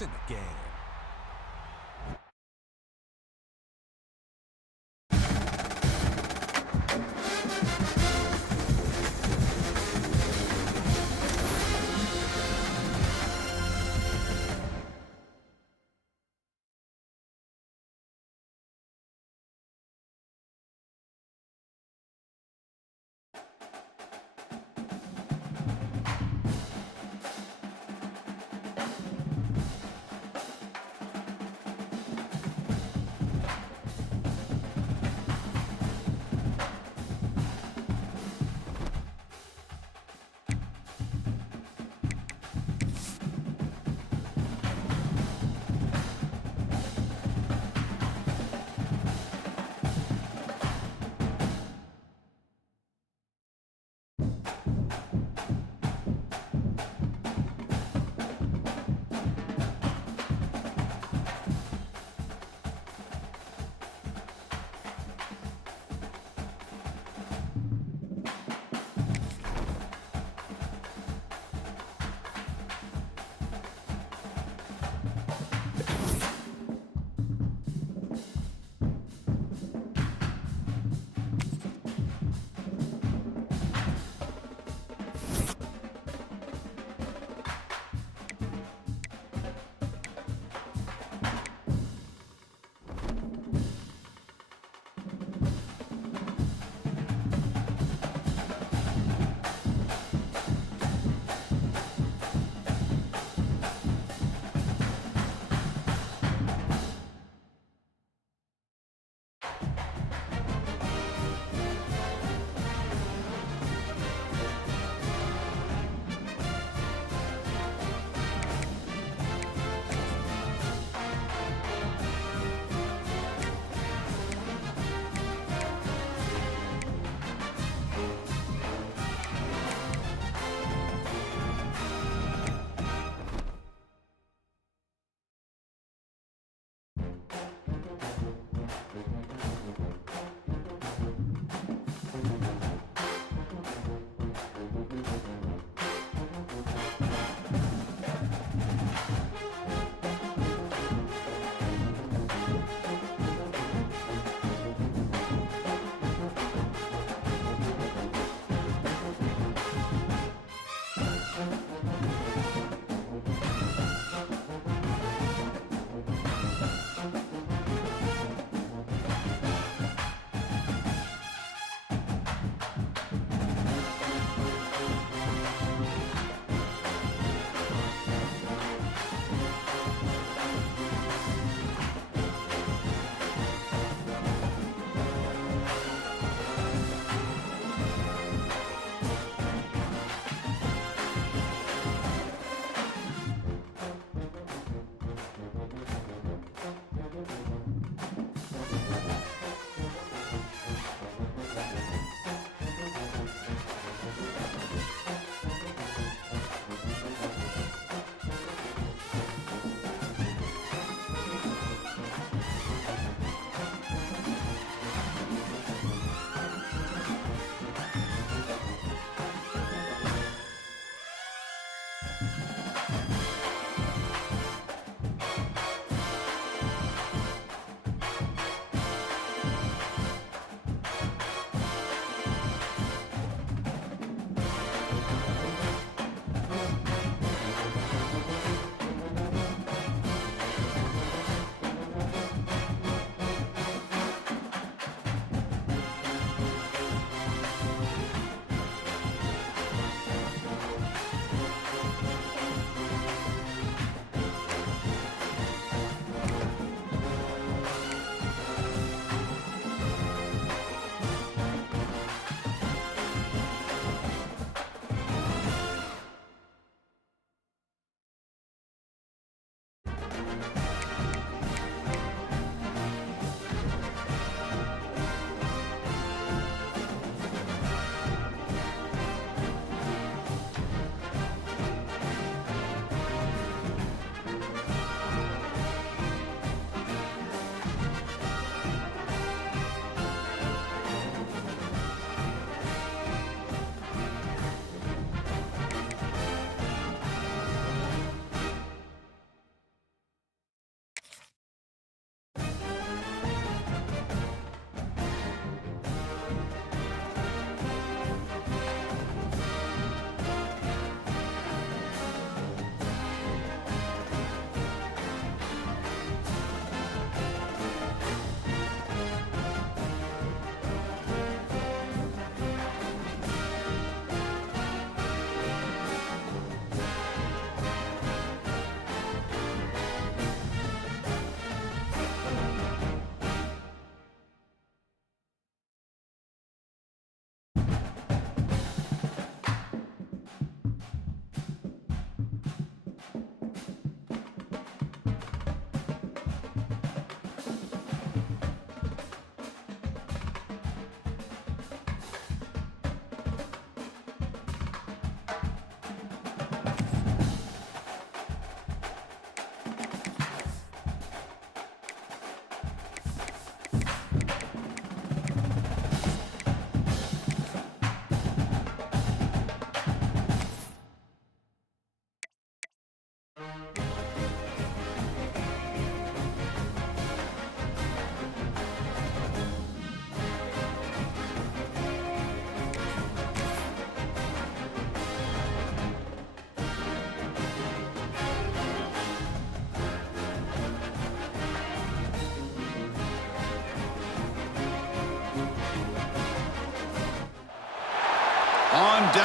It's in the game.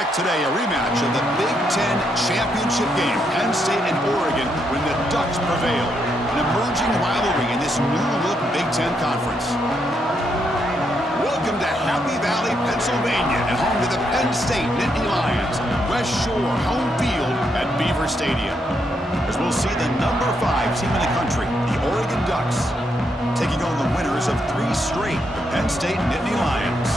back today, a rematch of the Big Ten championship game. Penn State and Oregon when the Ducks prevail. An emerging rivalry in this new-look Big Ten conference. Welcome to Happy Valley, Pennsylvania, and home to the Penn State Nittany Lions. West Shore home field at Beaver Stadium. As we'll see the number 5 team in the country, the Oregon Ducks, taking on the winners of 3 straight, the Penn State Nittany Lions.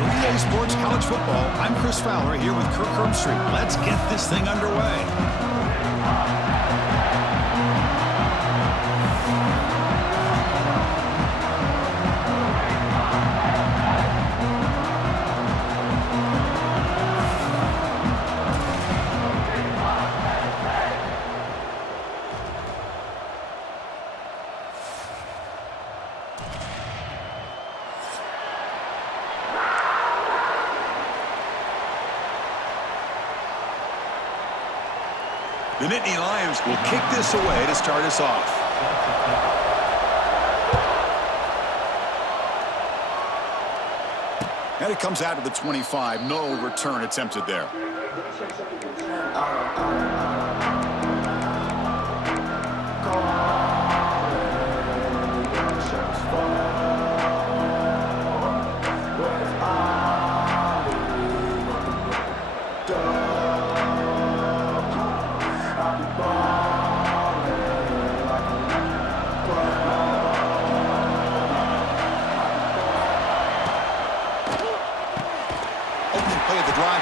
For EA Sports College Football, I'm Chris Fowler here with Kirk Herbstreit. Let's get this thing underway. The Nittany Lions will kick this away to start us off. And it comes out of the 25. No return attempted there.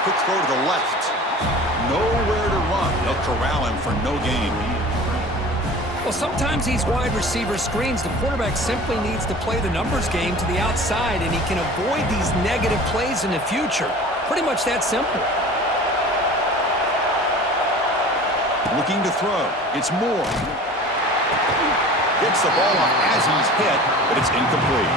Quick throw to the left. Nowhere to run. They'll corral him for no gain. Well, sometimes these wide receiver screens, the quarterback simply needs to play the numbers game to the outside, and he can avoid these negative plays in the future. Pretty much that simple. Looking to throw. It's Moore. Gets the ball off as he's hit, but it's incomplete.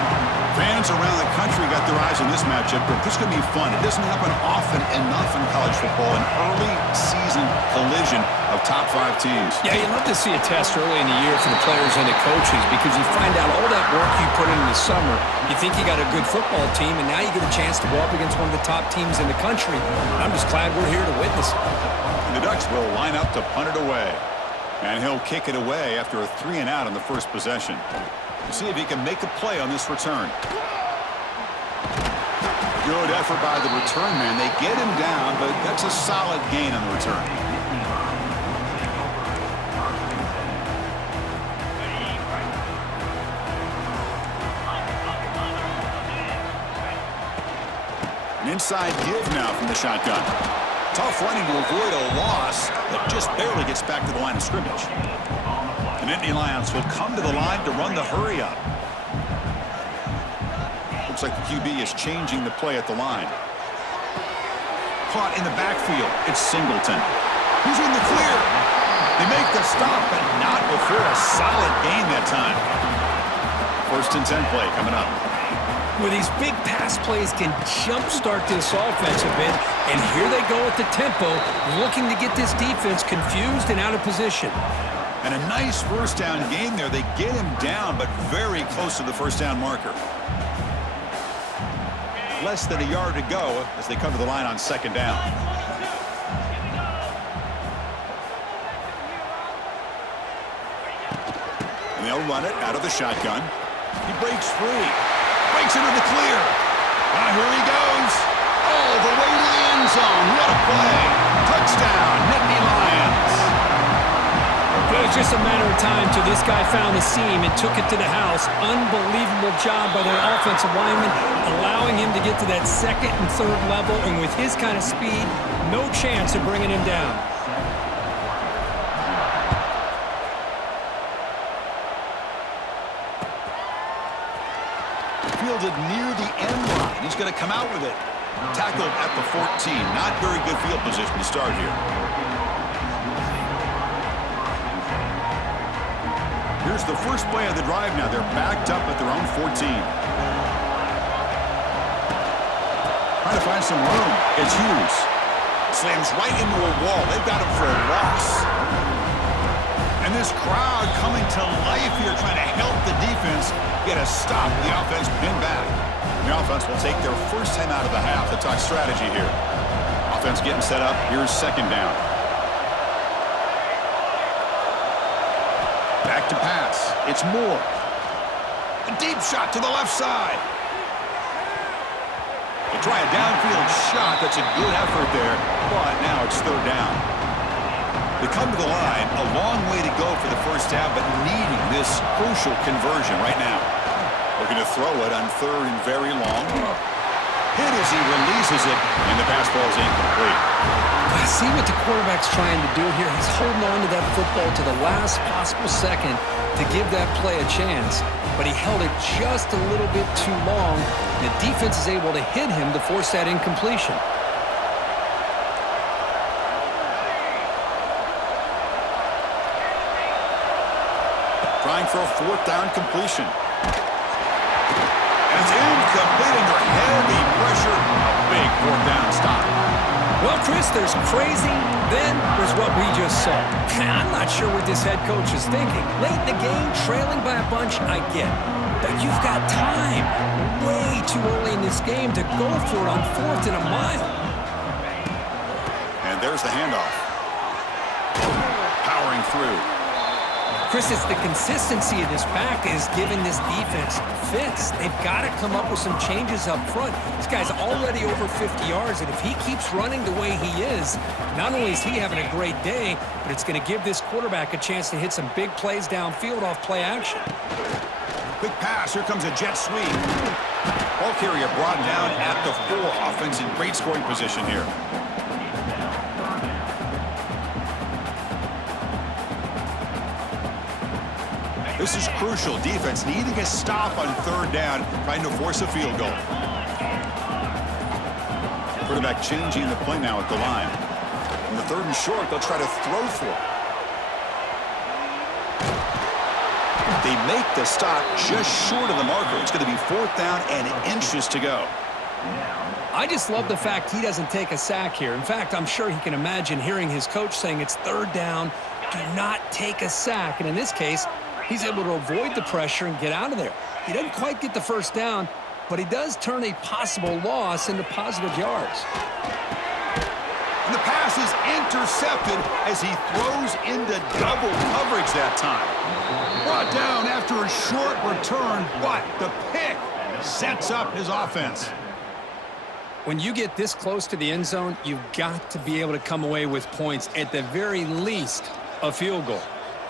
Fans around the country got their eyes on this matchup, but this is going to be fun. It doesn't happen often enough in college football, an early season collision of top 5 teams. Yeah, you love to see a test early in the year for the players and the coaches because you find out all that work you put in the summer. You think you got a good football team, and now you get a chance to go up against one of the top teams in the country. I'm just glad we're here to witness it. The Ducks will line up to punt it away. And he'll kick it away after a 3-and-out on the first possession. We'll see if he can make a play on this return. Good effort by the return man. They get him down, but that's a solid gain on the return. An inside give now from the shotgun. Tough running to avoid a loss, but just barely gets back to the line of scrimmage. The Nittany Lions will come to the line to run the hurry-up. Looks like the QB is changing the play at the line. Caught in the backfield. It's Singleton. He's in the clear. They make the stop, but not before a solid gain that time. 1st and 10 play coming up. Well, these big pass plays can jumpstart this offense a bit, and here they go at the tempo, looking to get this defense confused and out of position. And a nice first down gain there. They get him down, but very close to the first down marker. Less than a yard to go as they come to the line on 2nd down. And they'll run it out of the shotgun. He breaks free. Breaks into the clear. Here he goes. All the way to the end zone. What a play. Touchdown, Nittany Lions. It was just a matter of time till this guy found the seam and took it to the house. Unbelievable job by the offensive lineman, allowing him to get to that 2nd and 3rd level, and with his kind of speed, no chance of bringing him down. Fielded near the end line. He's going to come out with it. Tackled at the 14. Not very good field position to start here. Here's the first play of the drive now. They're backed up at their own 14. Trying to find some room. It's Hughes. Slams right into a wall. They've got him for a loss. And this crowd coming to life here, trying to help the defense get a stop. The offense pinned back. The offense will take their first time out of the half to talk strategy here. Offense getting set up. Here's second down. Back to pass. It's Moore. A deep shot to the left side. They try a downfield shot. That's a good effort there, but now it's third down. They come to the line, a long way to go for the first down, but needing this crucial conversion right now. Looking to throw it on third and very long. Hit as he releases it, and the pass ball is incomplete. I see what the quarterback's trying to do here. He's holding on to that football to the last possible second to give that play a chance, but he held it just a little bit too long. The defense is able to hit him to force that incompletion. Trying for a fourth down completion. And it's incomplete under heavy pressure. A big fourth down stop. Well, Chris, there's crazy, then there's what we just saw. I'm not sure what this head coach is thinking. Late in the game, trailing by a bunch, I get it. But you've got time way too early in this game to go for it on fourth and a mile. And there's the handoff. Powering through. Chris, it's the consistency of this back is giving this defense fits. They've got to come up with some changes up front. This guy's already over 50 yards, and if he keeps running the way he is, not only is he having a great day, but it's going to give this quarterback a chance to hit some big plays downfield off play action. Quick pass. Here comes a jet sweep. Ball carrier brought down at the 4. Offense in great scoring position here. This is crucial. Defense needing a stop on third down, trying to force a field goal. Quarterback changing the play now at the line. On the third and short, they'll try to throw for it. They make the stop just short of the marker. It's going to be fourth down and inches to go. I just love the fact he doesn't take a sack here. In fact, I'm sure he can imagine hearing his coach saying it's third down, do not take a sack. And in this case, he's able to avoid the pressure and get out of there. He doesn't quite get the first down, but he does turn a possible loss into positive yards. And the pass is intercepted as he throws into double coverage that time. Brought down after a short return, but the pick sets up his offense. When you get this close to the end zone, you've got to be able to come away with points, at the very least, a field goal.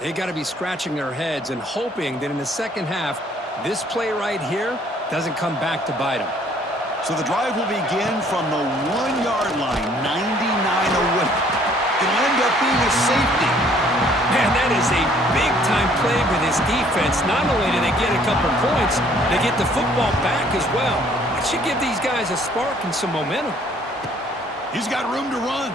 They got to be scratching their heads and hoping that in the second half, this play right here doesn't come back to bite them. So the drive will begin from the 1-yard line, 99 away. It'll end up being a safety. Man, that is a big-time play for this defense. Not only do they get a couple points, they get the football back as well. It should give these guys a spark and some momentum. He's got room to run.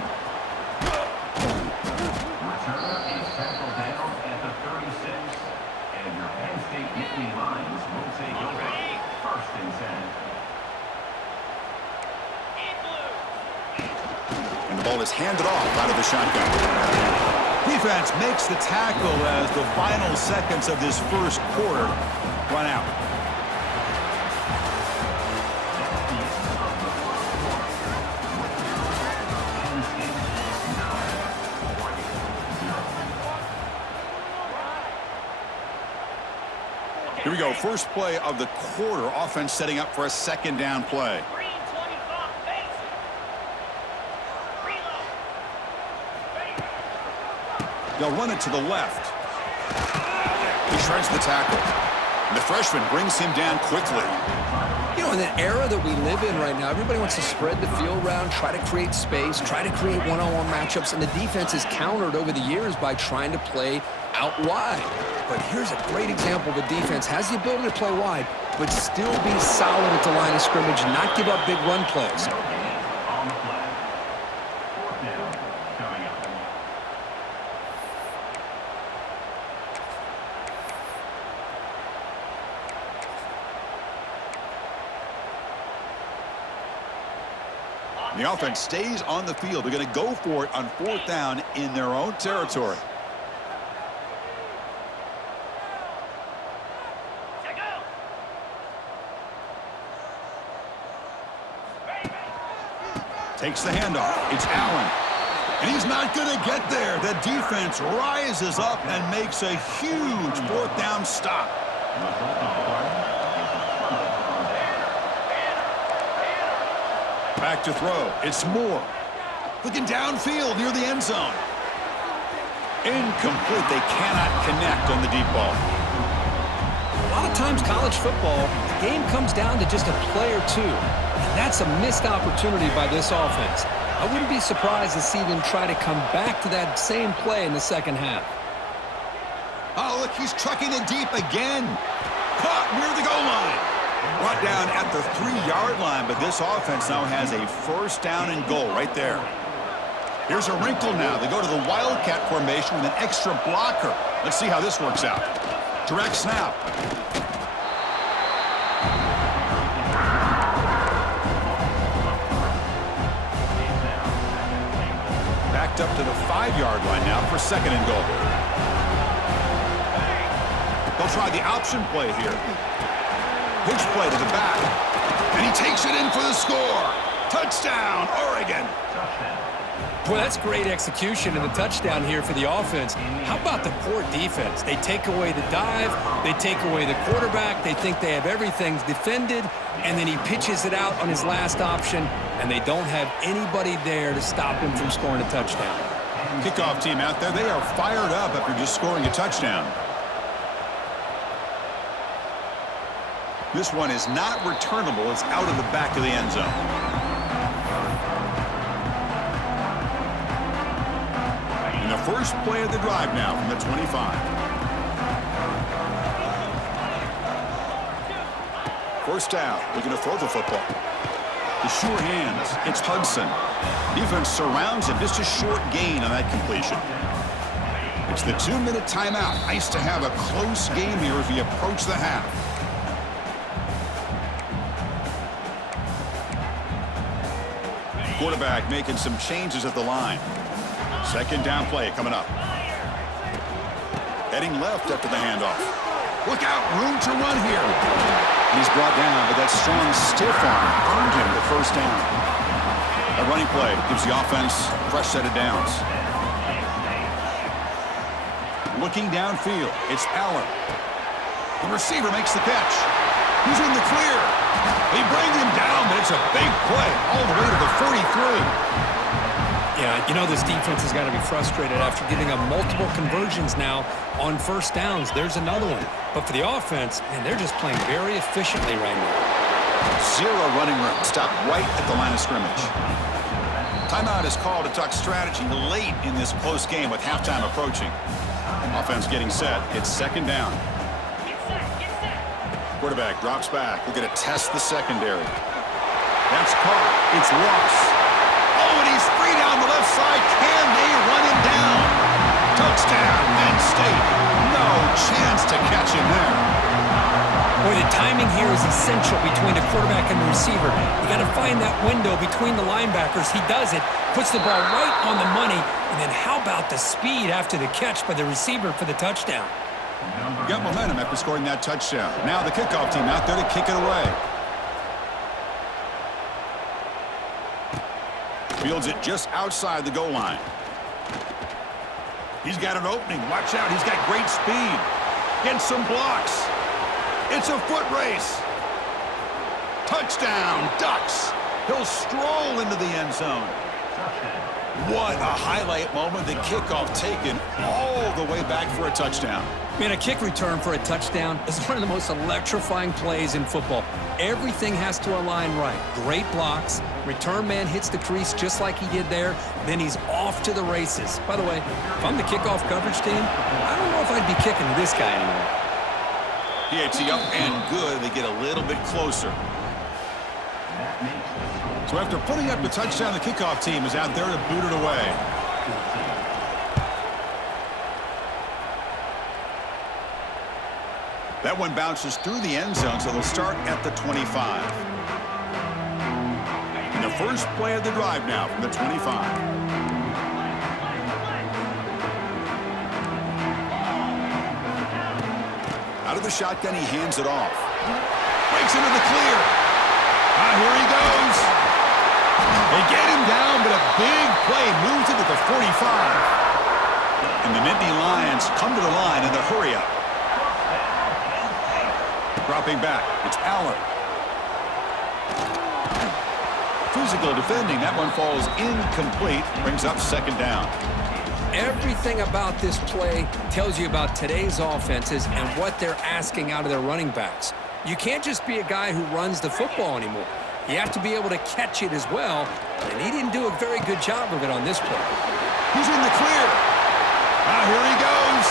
Ball is handed off out of the shotgun. Defense makes the tackle as the final seconds of this first quarter run out. Here we go. First play of the quarter. Offense setting up for a second down play. They'll run it to the left. He shreds the tackle. And the freshman brings him down quickly. You know, in the era that we live in right now, everybody wants to spread the field around, try to create space, try to create one-on-one matchups, and the defense is countered over the years by trying to play out wide. But here's a great example of a defense has the ability to play wide, but still be solid at the line of scrimmage, not give up big run plays. The offense stays on the field. They're going to go for it on fourth down in their own territory. Takes the handoff. It's Allen. And he's not going to get there. The defense rises up and makes a huge fourth down stop. Back to throw. It's Moore. Looking downfield near the end zone. Incomplete. They cannot connect on the deep ball. A lot of times college football, the game comes down to just a play or two. And that's a missed opportunity by this offense. I wouldn't be surprised to see them try to come back to that same play in the second half. Oh, look, he's trucking it deep again. Caught near the goal line. Brought down at the 3-yard line, but this offense now has a first down and goal right there. Here's a wrinkle now. They go to the Wildcat formation with an extra blocker. Let's see how this works out. Direct snap. Backed up to the 5-yard line now for second and goal. They'll try the option play here. Pitch play to the back. And he takes it in for the score. Touchdown, Oregon. Boy, that's great execution and the touchdown here for the offense. How about the poor defense? They take away the dive, they take away the quarterback, they think they have everything defended, and then he pitches it out on his last option, and they don't have anybody there to stop him from scoring a touchdown. Kickoff team out there, they are fired up after just scoring a touchdown. This one is not returnable. It's out of the back of the end zone. And the first play of the drive now from the 25. First down, looking to throw the football. The sure hands, it's Hudson. Defense surrounds him, just a short gain on that completion. It's the 2-minute timeout. Nice to have a close game here as we approach the half. Quarterback making some changes at the line. Second down play coming up. Heading left after the handoff. Look out, room to run here. He's brought down, but that strong stiff arm earned him the first down. A running play gives the offense a fresh set of downs. Looking downfield, it's Allen. The receiver makes the catch. He's in the clear. They bring him down, but it's a big play all the way to the 43. Yeah, you know this defense has got to be frustrated after giving up multiple conversions now on first downs. There's another one. But for the offense, man, they're just playing very efficiently right now. Zero running room. Stop right at the line of scrimmage. Timeout is called to talk strategy late in this close game with halftime approaching. Offense getting set. It's second down. Quarterback drops back. We're going to test the secondary. That's caught. It's lost. Oh, and he's free down the left side. Can they run him down? Touchdown, Penn State. No chance to catch him there. Boy, the timing here is essential between the quarterback and the receiver. You got to find that window between the linebackers. He does it, puts the ball right on the money, and then how about the speed after the catch by the receiver for the touchdown? Got momentum after scoring that touchdown. Now the kickoff team out there to kick it away. Fields it just outside the goal line. He's got an opening. Watch out. He's got great speed. Gets some blocks. It's a foot race. Touchdown, Ducks. He'll stroll into the end zone. What a highlight moment. The kickoff taken all the way back for a touchdown. Man, a kick return for a touchdown is one of the most electrifying plays in football. Everything has to align right. Great blocks. Return man hits the crease just like he did there. Then he's off to the races. By the way, if I'm the kickoff coverage team, I don't know if I'd be kicking to this guy anymore. PAT up and good. They get a little bit closer. So after putting up the touchdown, the kickoff team is out there to boot it away. That one bounces through the end zone, so they'll start at the 25. And the first play of the drive now from the 25. Out of the shotgun, he hands it off. Breaks into the clear. Here he goes. They get him down, but a big play moves into the 45. And the Nittany Lions come to the line in the hurry-up. Dropping back, it's Allen. Physical defending, that one falls incomplete, brings up second down. Everything about this play tells you about today's offenses and what they're asking out of their running backs. You can't just be a guy who runs the football anymore. You have to be able to catch it as well, and he didn't do a very good job of it on this play. He's in the clear. Here he goes.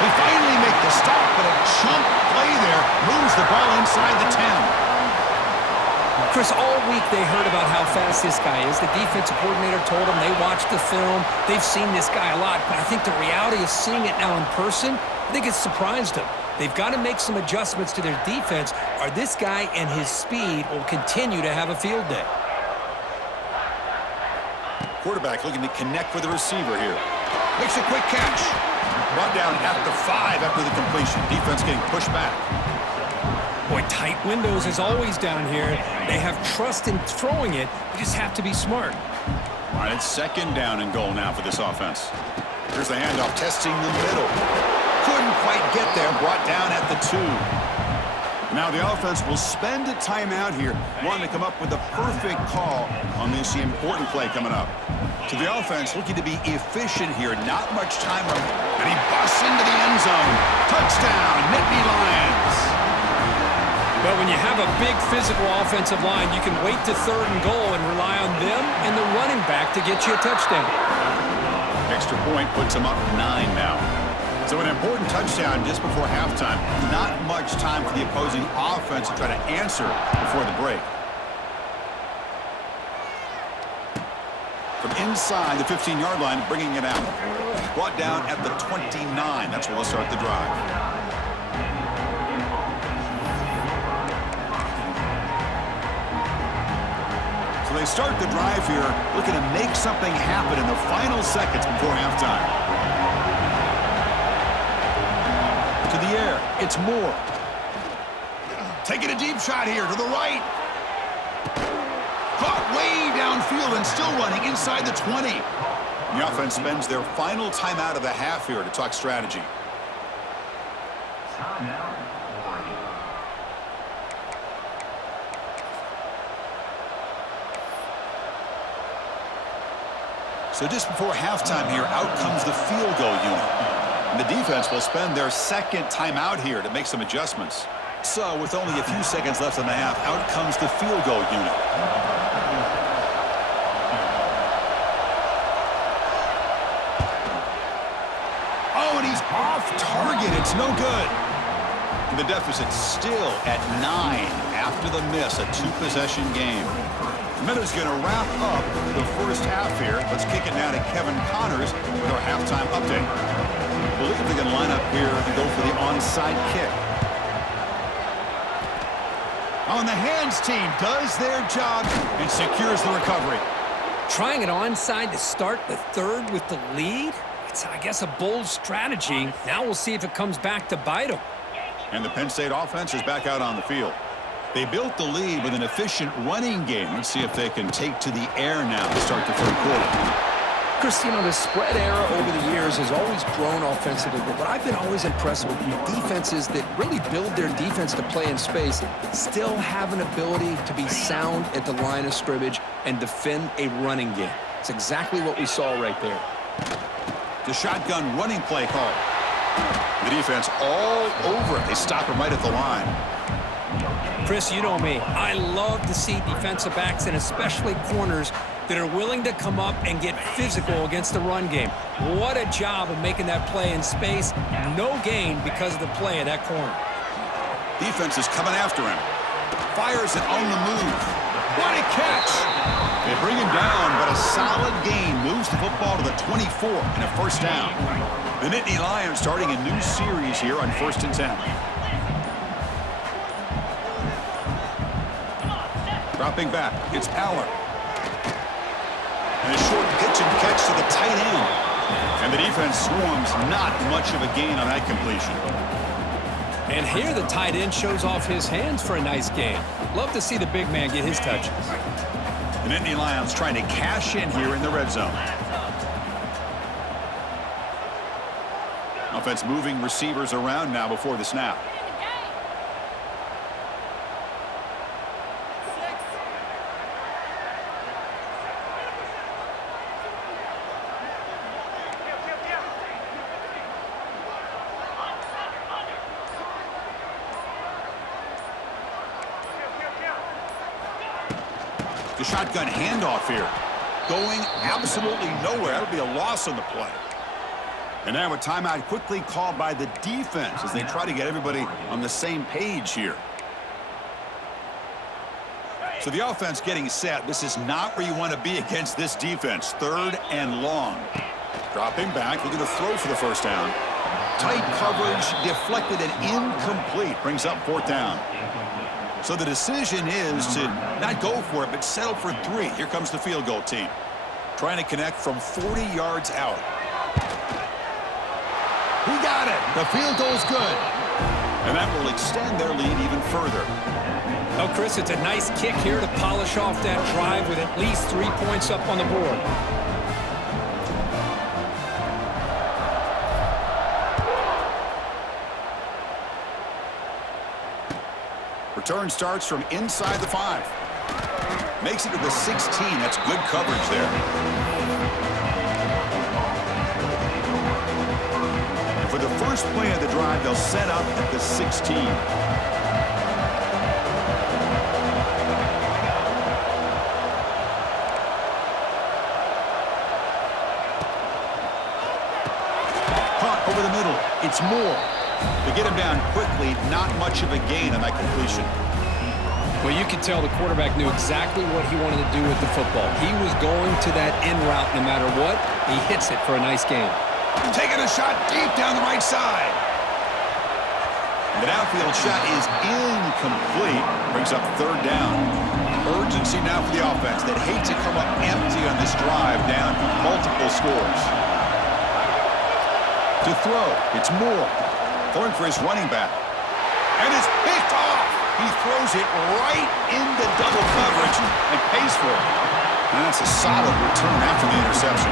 They finally make the stop, but a chunk play there moves the ball inside the 10. Chris, all week they heard about how fast this guy is. The defensive coordinator told them they watched the film. They've seen this guy a lot, but I think the reality of seeing it now in person, I think it's surprised them. They've got to make some adjustments to their defense, or this guy and his speed will continue to have a field day. Quarterback looking to connect with the receiver here. Makes a quick catch. Brought down at the 5 after the completion. Defense getting pushed back. Boy, tight windows is always down here. They have trust in throwing it. You just have to be smart. All right, it's second down and goal now for this offense. Here's the handoff, testing the middle. Couldn't quite get there, brought down at the 2. Now the offense will spend a timeout here, wanting to come up with the perfect call on this important play coming up. So the offense looking to be efficient here, not much time remaining. And he busts into the end zone. Touchdown, Nittany Lions. But when you have a big physical offensive line, you can wait to third and goal and rely on them and the running back to get you a touchdown. Extra point puts them up 9 now. So an important touchdown just before halftime. Not much time for the opposing offense to try to answer before the break. From inside the 15-yard line, bringing it out. Brought down at the 29. That's where they'll start the drive. So they start the drive here, looking to make something happen in the final seconds before halftime. To the air, it's Moore. Taking a deep shot here to the right. Caught way downfield and still running inside the 20. The offense spends their final timeout of the half here to talk strategy. So just before halftime here, out comes the field goal unit. And the defense will spend their second timeout here to make some adjustments. So with only a few seconds left in the half, out comes the field goal unit. Oh, and he's off target. It's no good. And the deficit still at 9 after the miss, a 2-possession game. Miller's going to wrap up the first half here. Let's kick it now to Kevin Connors with our halftime update. I believe they're going to line up here and go for the onside kick. On the hands team does their job and secures the recovery. Trying it onside to start the third with the lead? It's, I guess, a bold strategy. Now we'll see if it comes back to bite them. And the Penn State offense is back out on the field. They built the lead with an efficient running game. Let's see if they can take to the air now to start the third quarter. Chris, you know, the spread era over the years has always grown offensively, but what I've been always impressed with the defenses that really build their defense to play in space still have an ability to be sound at the line of scrimmage and defend a running game. It's exactly what we saw right there. The shotgun running play call. The defense all over it. They stop him right at the line. Chris, you know me. I love to see defensive backs and especially corners that are willing to come up and get physical against the run game. What a job of making that play in space. No gain because of the play of that corner. Defense is coming after him. Fires it on the move. What a catch! They bring him down, but a solid gain moves the football to the 24 and a first down. The Nittany Lions starting a new series here on 1st and 10. Dropping back, it's Allen. And a short pitch and catch to the tight end. And the defense swarms, not much of a gain on that completion. And here the tight end shows off his hands for a nice gain. Love to see the big man get his touches. The Nittany Lions trying to cash in here in the red zone. Offense moving receivers around now before the snap. The shotgun handoff here. Going absolutely nowhere. That'll be a loss on the play. And now a timeout quickly called by the defense as they try to get everybody on the same page here. So the offense getting set. This is not where you want to be against this defense. 3rd and long. Dropping back, looking to throw for the first down. Tight coverage, deflected and incomplete. Brings up 4th down. So the decision is to not go for it, but settle for 3. Here comes the field goal team. Trying to connect from 40 yards out. He got it. The field goal's good. And that will extend their lead even further. Oh, Chris, it's a nice kick here to polish off that drive with at least 3 points up on the board. Return starts from inside the 5. Makes it to the 16. That's good coverage there. And for the first play of the drive, they'll set up at the 16. Caught over the middle. It's Moore. To get him down quickly, not much of a gain on that completion. Well, you could tell the quarterback knew exactly what he wanted to do with the football. He was going to that end route no matter what. He hits it for a nice gain. Taking a shot deep down the right side. The downfield shot is incomplete. Brings up 3rd down. Urgency now for the offense that hate to come up empty on this drive, down multiple scores. To throw, it's Moore. Throwing for his running back. And it's picked off. He throws it right into double coverage and pays for it. And that's a solid return after the interception.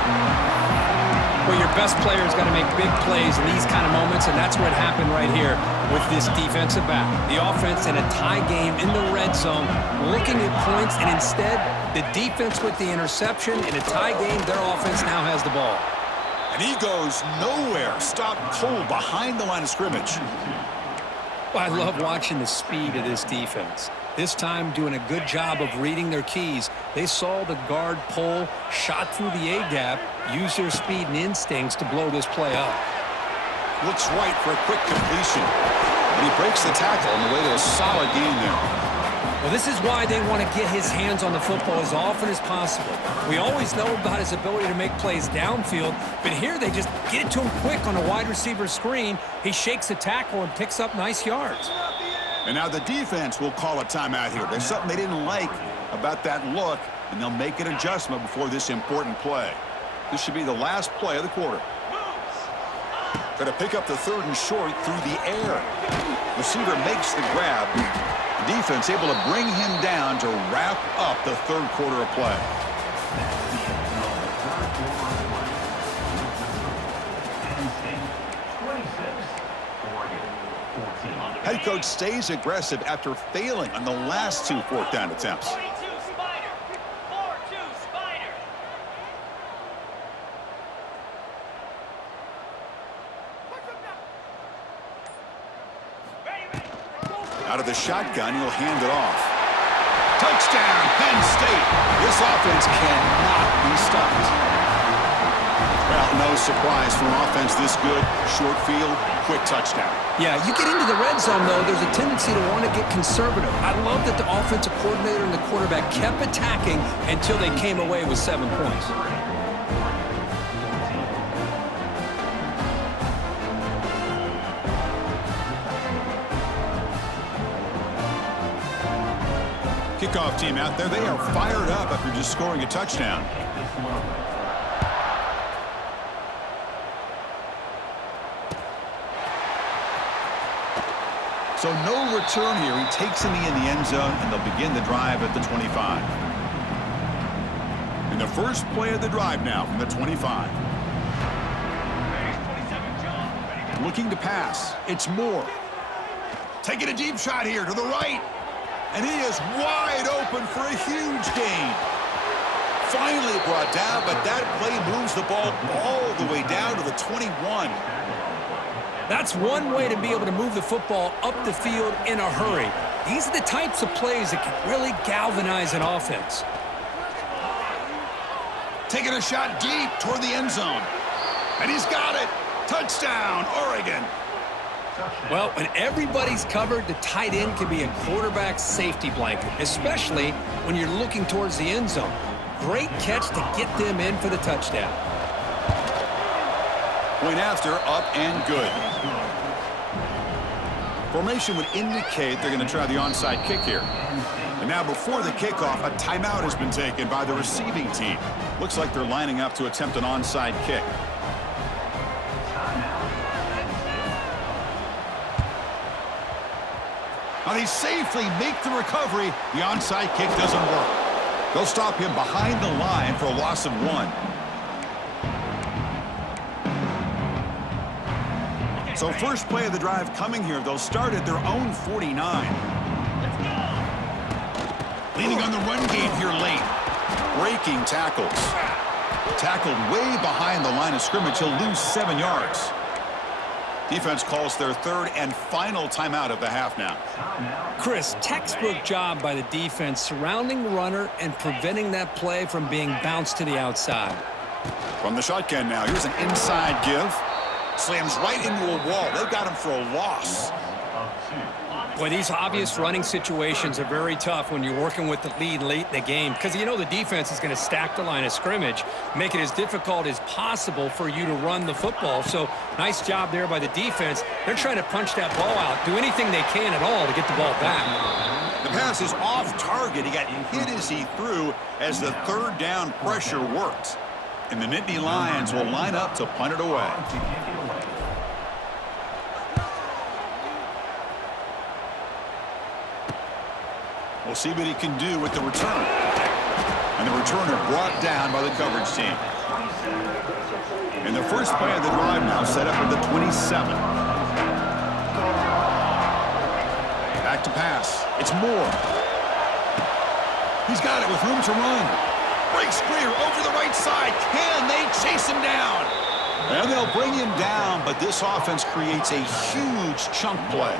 Well, your best player's got to make big plays in these kind of moments, and that's what happened right here with this defensive back. The offense in a tie game in the red zone, looking at points, and instead, the defense with the interception. In a tie game, their offense now has the ball. And he goes nowhere. Stopped cold behind the line of scrimmage. Well, I love watching the speed of this defense. This time doing a good job of reading their keys. They saw the guard pull, shot through the A-gap, used their speed and instincts to blow this play up. Looks right for a quick completion. And he breaks the tackle on the way to a solid gain there. Well, this is why they want to get his hands on the football as often as possible. We always know about his ability to make plays downfield, but here they just get it to him quick on a wide receiver screen. He shakes the tackle and picks up nice yards. And now the defense will call a timeout here. There's something they didn't like about that look, and they'll make an adjustment before this important play. This should be the last play of the quarter. Going to pick up the 3rd and short through the air. Receiver makes the grab. Defense able to bring him down to wrap up the 3rd quarter of play. Head coach stays aggressive after failing on the last 2 4th down attempts. Out of the shotgun, he'll hand it off. Touchdown, Penn State. This offense cannot be stopped. Well, no surprise for an offense this good. Short field, quick touchdown. Yeah, you get into the red zone, though, there's a tendency to want to get conservative. I love that the offensive coordinator and the quarterback kept attacking until they came away with 7 points. Kickoff team out there. They are fired up after just scoring a touchdown. So no return here. He takes in the end zone, and they'll begin the drive at the 25. In the first play of the drive now from the 25. Looking to pass. It's Moore. Taking a deep shot here to the right. And he is wide open for a huge gain. Finally brought down, but that play moves the ball all the way down to the 21. That's one way to be able to move the football up the field in a hurry. These are the types of plays that can really galvanize an offense. Taking a shot deep toward the end zone. And he's got it. Touchdown, Oregon. Well, when everybody's covered, the tight end can be a quarterback's safety blanket, especially when you're looking towards the end zone. Great catch to get them in for the touchdown. Point after, up and good. Formation would indicate they're going to try the onside kick here. And now before the kickoff, a timeout has been taken by the receiving team. Looks like they're lining up to attempt an onside kick. Now they safely make the recovery. The onside kick doesn't work. They'll stop him behind the line for a loss of 1. So first play of the drive coming here. They'll start at their own 49. Leaning on the run game here late. Breaking tackles. Tackled way behind the line of scrimmage. He'll lose 7 yards. Defense calls their third and final timeout of the half now. Chris, textbook job by the defense surrounding the runner and preventing that play from being bounced to the outside. From the shotgun now, here's an inside give. Slams right into a wall. They've got him for a loss. Boy, these obvious running situations are very tough when you're working with the lead late in the game because you know the defense is going to stack the line of scrimmage, make it as difficult as possible for you to run the football. So nice job there by the defense. They're trying to punch that ball out, do anything they can at all to get the ball back. The pass is off target. He got hit as he threw as the third down pressure worked. And the Nittany Lions will line up to punt it away. We'll see what he can do with the return. And the returner brought down by the coverage team. And the first play of the drive now set up at the 27. Back to pass. It's Moore. He's got it with room to run. Breaks clear over the right side. Can they chase him down? And they'll bring him down, but this offense creates a huge chunk play.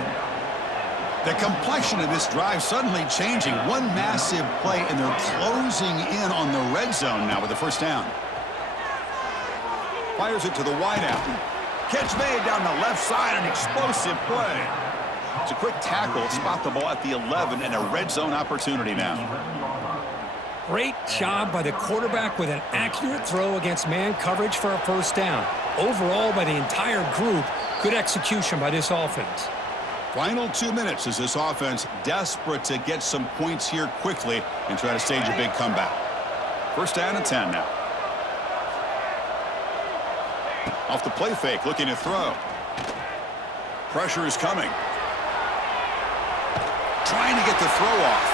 The complexion of this drive suddenly changing. One massive play, and they're closing in on the red zone now with the first down. Fires it to the wideout. Catch made down the left side, an explosive play. It's a quick tackle, spot the ball at the 11, and a red zone opportunity now. Great job by the quarterback with an accurate throw against man coverage for a first down. Overall, by the entire group, good execution by this offense. Final 2 minutes as this offense desperate to get some points here quickly and try to stage a big comeback. First down and 10 now. Off the play fake, looking to throw. Pressure is coming. Trying to get the throw off.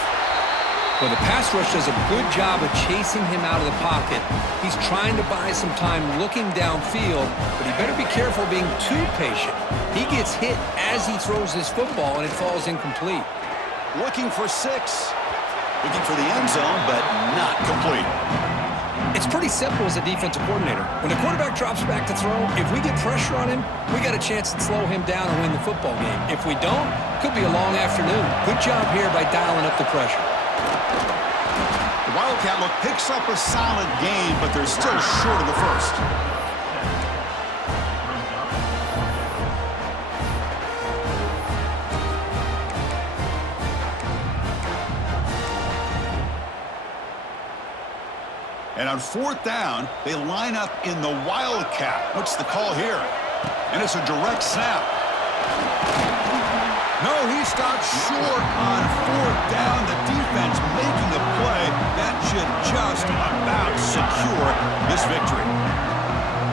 Well, the pass rush does a good job of chasing him out of the pocket. He's trying to buy some time looking downfield, but he better be careful being too patient. He gets hit as he throws this football, and it falls incomplete. Looking for 6. Looking for the end zone, but not complete. It's pretty simple as a defensive coordinator. When the quarterback drops back to throw, if we get pressure on him, we got a chance to slow him down and win the football game. If we don't, could be a long afternoon. Good job here by dialing up the pressure. The Wildcat look picks up a solid game, but they're still short of the first. And on fourth down, they line up in the Wildcat. What's the call here? And it's a direct snap. No, he stopped short on fourth down. The defense making a play that should just about secure this victory.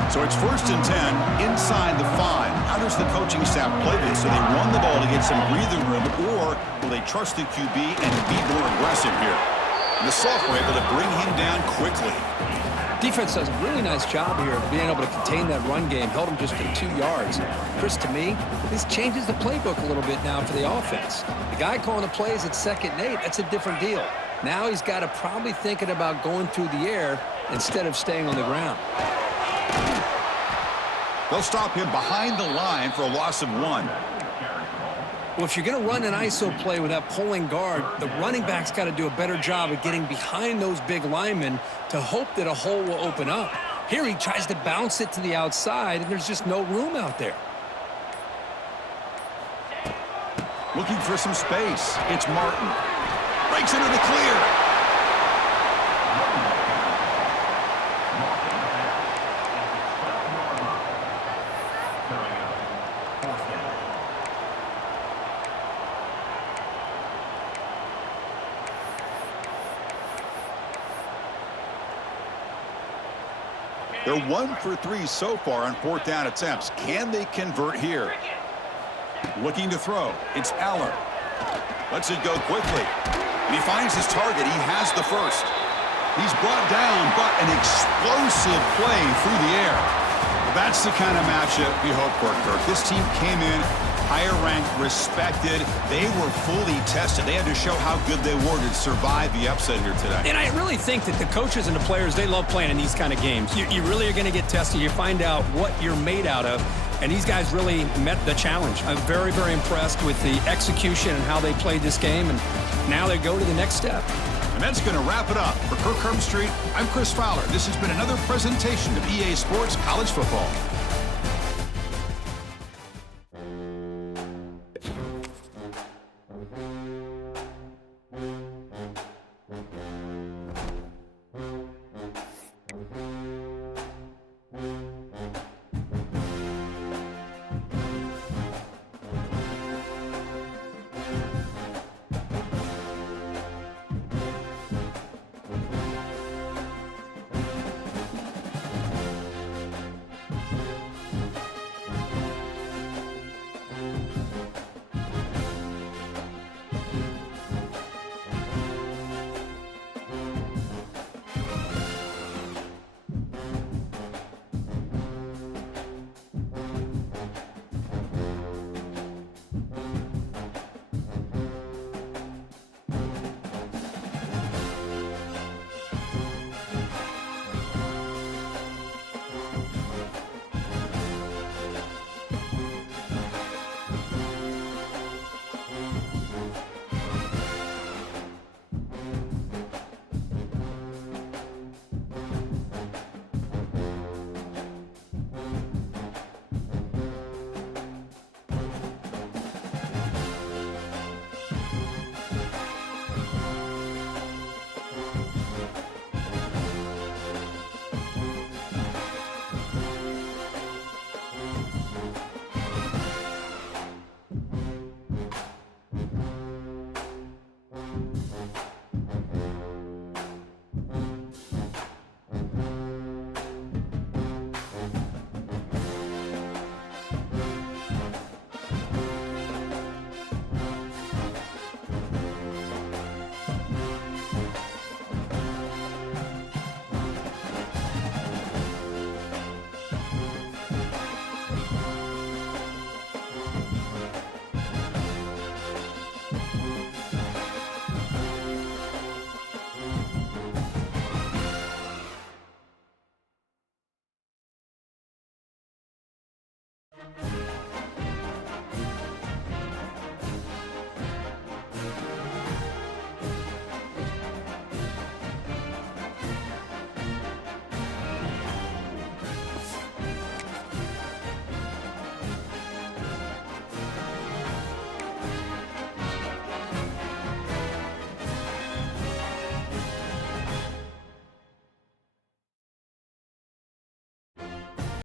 So it's 1st and 10 inside the 5. How does the coaching staff play this? Do they run the ball to get some breathing room, or will they trust the QB and be more aggressive here? And the Salk were able to bring him down quickly. Defense does a really nice job here of being able to contain that run game. Held him just to 2 yards. Chris, to me, this changes the playbook a little bit now for the offense. The guy calling the plays at 2nd and 8, that's a different deal. Now he's got to probably thinking about going through the air instead of staying on the ground. They'll stop him behind the line for a loss of 1. Well, if you're going to run an ISO play with that pulling guard, the running back's got to do a better job of getting behind those big linemen to hope that a hole will open up. Here he tries to bounce it to the outside, and there's just no room out there. Looking for some space. It's Martin. Breaks into the clear. They're 1 for 3 so far on 4th down attempts. Can they convert here? Looking to throw. It's Aller. Lets it go quickly. When he finds his target, he has the first. He's brought down, but an explosive play through the air. That's the kind of matchup we hope for, Kirk. This team came in higher ranked, respected. They were fully tested. They had to show how good they were to survive the upset here today. And I really think that the coaches and the players, they love playing in these kind of games. You really are going to get tested. You find out what you're made out of. And these guys really met the challenge. I'm very, very impressed with the execution and how they played this game. And now they go to the next step. And that's going to wrap it up. For Kirk Herbstreit, I'm Chris Fowler. This has been another presentation of EA Sports College Football.